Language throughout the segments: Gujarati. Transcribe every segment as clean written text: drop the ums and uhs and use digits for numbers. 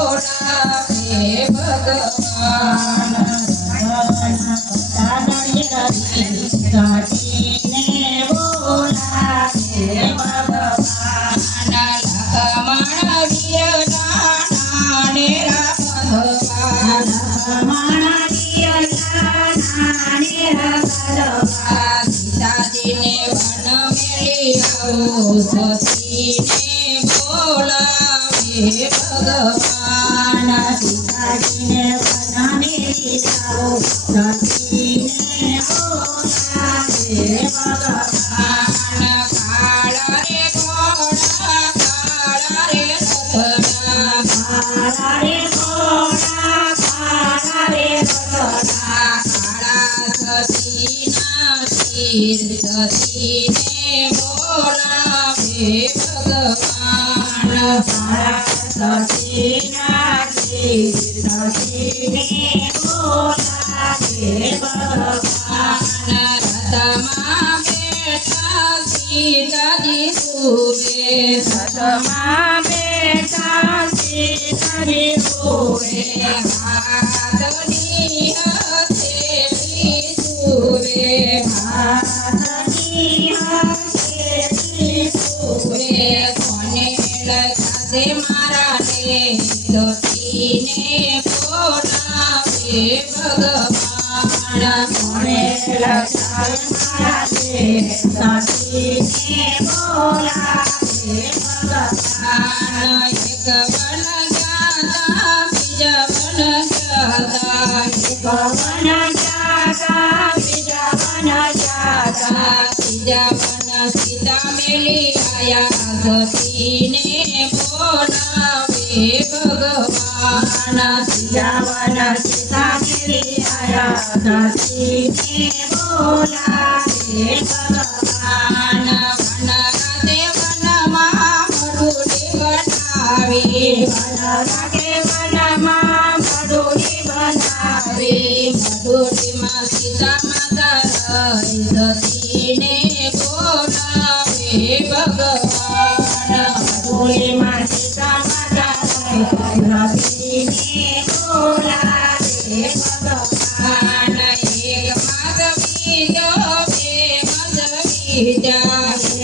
बोलावे भगवान सतीने बोलावे भगवान लखमण वियलाने भगवान लखमण वियलाने भगवान सीताजीने वन मेली आओ सतीने बोलावे भगवान सीताजीने वन मेली आओ सतीने बोलावे भगवान काला रे घोड़ा काला रे रथना काला रे घोड़ा काला रे रथना काला सतीना सिर सतीने बोलावे भगवान काला सतीना सिर सतीने बोलावे भगवान रथमा बेटा सीताजी हुए रथमा बेटा सीताजी हुए हाथनी हथेली हुए हाथनी हथेली हुए कोने लगे मारा ने सतीने बोलावे भगवान कोने लगे मारा ने सतीने बोलावे भगवान एक वन जाता बीजा वन जाता एक वन जाता बीजा वन जाता बीजा वन सीता मेली आया सतीने बोलावे भगवान सीता वन सीता मेली आया सतीने बोलावे भगवान वन राधे वन मधुरी बनावे वन राधे वन मधुरी बनावे मधुरी में सीता माता रही सतीने बोलावे भगवान मधुरी में सीता माता रही सतीने बोलावे भगवान एक माधवी दो बे माधवी जा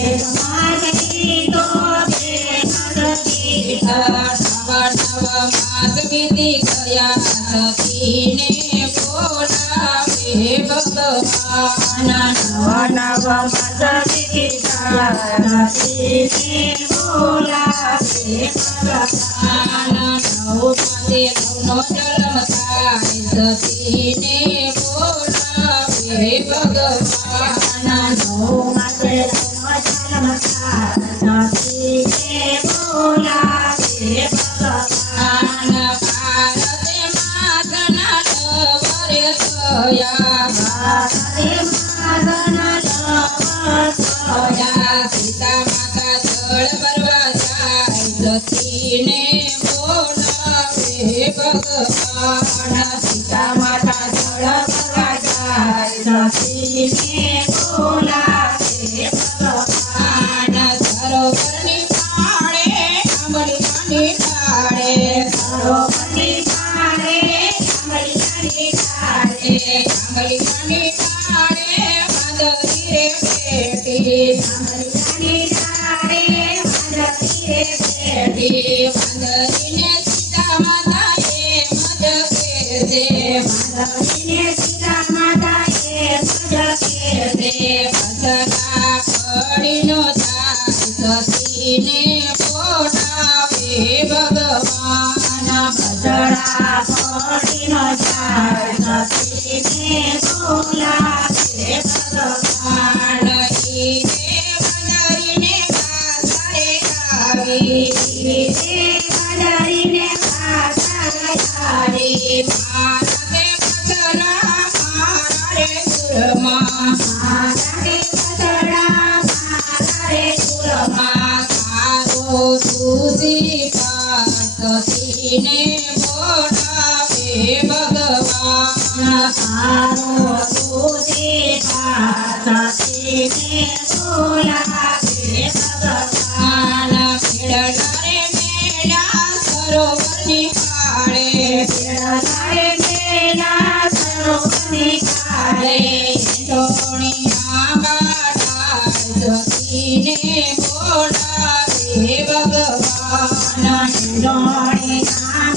एक माधवी दो बे माधवी जा नव नव माधवी दिखया सतीने बोलावे भगवान नव नव माधवी दिखया सतीने बोलावे भगवान नव माते नवनो जन्म थाय सतीने बोलावे भगवान नव माते नवनो जन्म थाय सतीने बोलावे भगवान भारते माधना लवरे थया भारते माधना लवर थया सीता माता जल भरवा जाय सतीने बोलावे भगवान सीता माता जल भरवा जाय सतीने बोलावे भगवान सरोवरनी पाड़े आंबली पानी ढाळे सरोवरनी पाड़े आंबली पानी ढाळे आंबली पानी ढाळे माधवी रे बेटी आंबली पानी ढाळे माधवी रे बेटी माधवीने सीता माता ये मज केसे माधवीने सीता माता ये मज केसे भजना पड़ीनो जाय सतीने बोलावे भगवान भजना पड़ीनो जाय सतीने बोलावे भगवान ईरे बदरीने भाषाए गावी ईरे बदरीने भाषाए गावी मारे बदरा मारे गुरमा मारे बदरा मारे गुरमा सारो तुझी सतीने बोलावे भगवान सारो तुझी सतीने बोलावे भगवान मेळणारे मेळा સરોવરની કાળે મેલા સરોવરની કાળે ધોણિયા બાળા સતીને બોલાવે ભગવાન ડોળિયા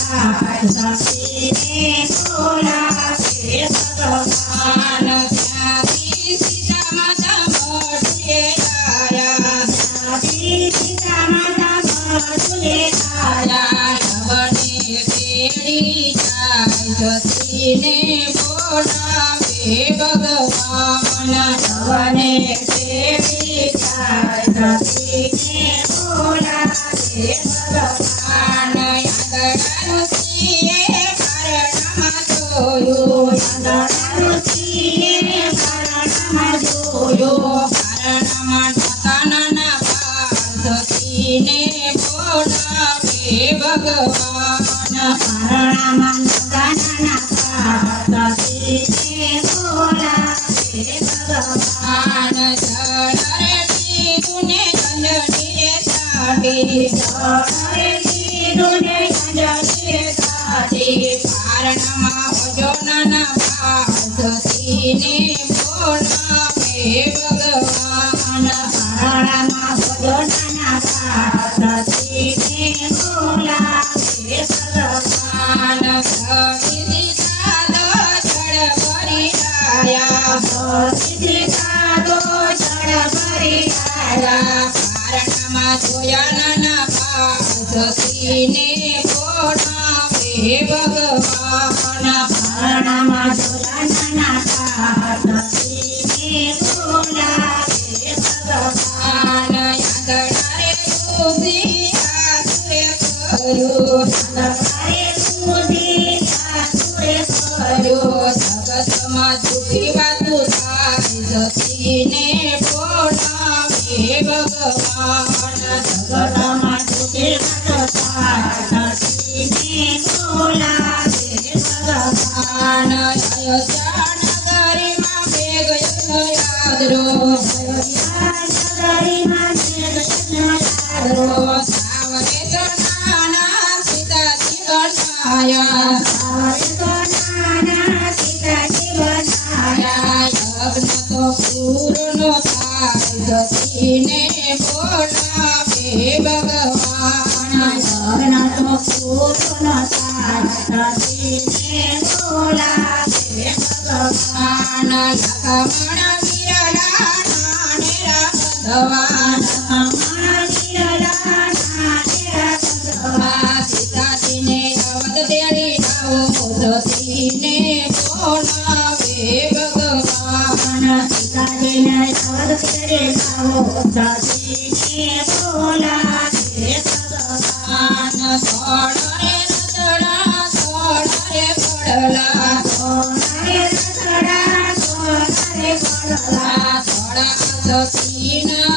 કાઢા સતીને બોલાવે ભગવાન ત્યાંથી સીતા માતા મળે આયા સીતા માતા મળે આયા રાવણે તેડી જાય સતીને બોલાવે ભગવાન ભગવાને દેવી જાય સતીને બોલાવે ભગવાન યાદડાનું સિંહે પરણામાં જોયું ઋષિએ પરણામાં જોયો પરણામાં ઢાકાના બાળ સતીને બોલાવે ભગવાન પરણામાં ગાના સતીને બોલાવે ભગવાન જળરે પીધુને ચંદડીએ સાડી પારણામાં હોજો નાના બાળ સતીને બોલાવે ભગવાન પારણામાં જોયા નાના બાળ સતીને બોલાવે ભગવાન યાદડારે તુલસી આસુરે કર્યું જગતમાં જૂઠી વાતો થાય સતીને બોલાવે ભગવાન અયોધ્યા નગરીમાં મેઘ યાદરો સાવરે તો નાના સીતાજી બનાયા યજ્ઞ તો પૂર્ણ થાય સતીને બોલાવે ભગવાન લખમણ વિરલા નાનેરા ભગવાન સીતાજીને અવધ તેડી આવો સતીને બોલાવે ભગવાન સોળરે રતડા સોળરે પડલા સોળા સતીના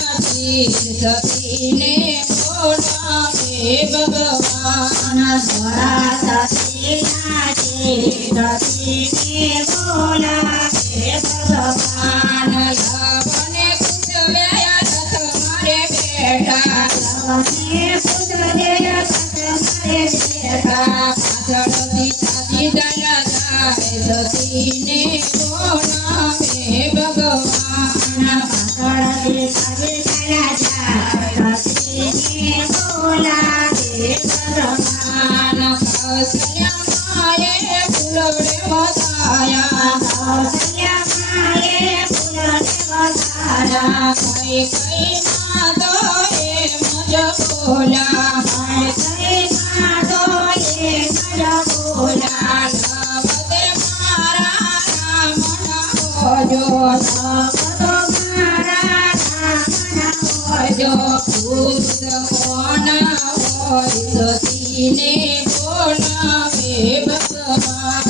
સતીને બોલાવે ભગવાન લવને કુંજવ્યા રથ મારે બેઠા પાછળથી છાતી દયા જાય સતીને બોલાવે ભગવાન કૌશલ્યામાએ ફૂલડે વસાયા કઈ કઈ માતો એમ જ બોલા નવદે મારા રામના હોજો પુરુષ કોના હોય સતીને બોલાવે ભગવાન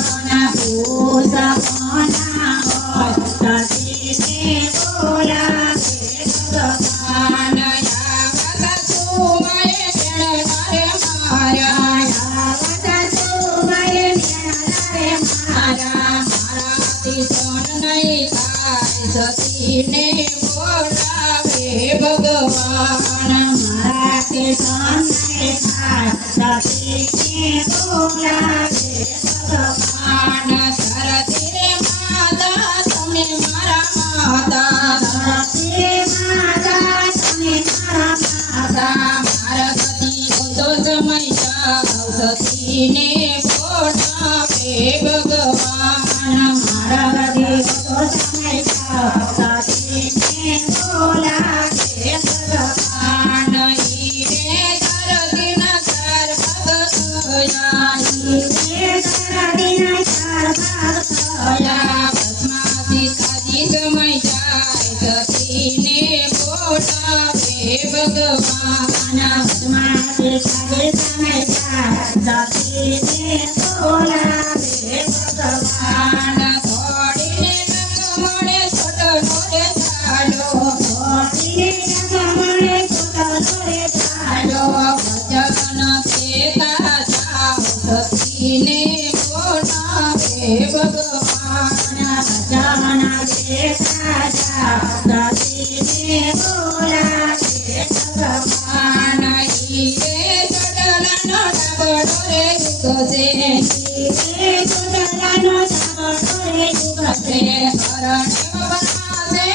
સતીને બોલાવે ભગવાન મારા સતીને બોલાવે ભગવાન સરતી રે માતા તમે મારા માતા સરતે માતા તમે મારા માતા મારા સતી તો સમય જાઓ સતીને બોલાવે ભગવાન મારા હૃદય તો સમય સતીને બોલાવે ભગવાન ઈ રે ધરતીના ચાર ભાગ થયા ધરતીના ચાર ભાગ થયા ભસ્માથી સાજી સમય જાય સતીને બોલાવે ભગવાન ભસ્માથી સાજે સમય જાય સતીને બોલાવે ભગવાન થોડીને રંગ મળે છોટો રે ચાલો ભોળીને જગમણે છોટલો રે ચાલો ભજન કેતા જાઓ સતીને બોલાવે ભગવાન ભજન દેતા જાઓ સતીને બોલાવે ભગવાન ઈ રે ચડલાનો ડાબડો રે યુગજે ચોદલાનો સાબડો રે યુગશે હરણે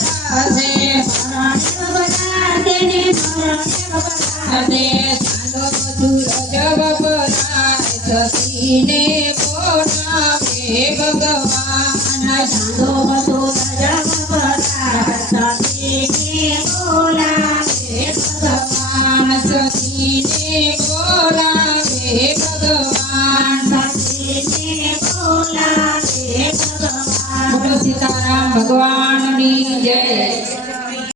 બરાજે મરણે બરાદે ને મરણે બરાદે ચાલો બધું રજબ પરાય સતીને બોલાવે ભગવાન ચાંદો બધો રજબ પરાય સતીને બોલાવે ભગવાન સતીને બોલાવે ભગવાન સતીને બોલાવે ભગવાન બોલો સીતારામ ભગવાન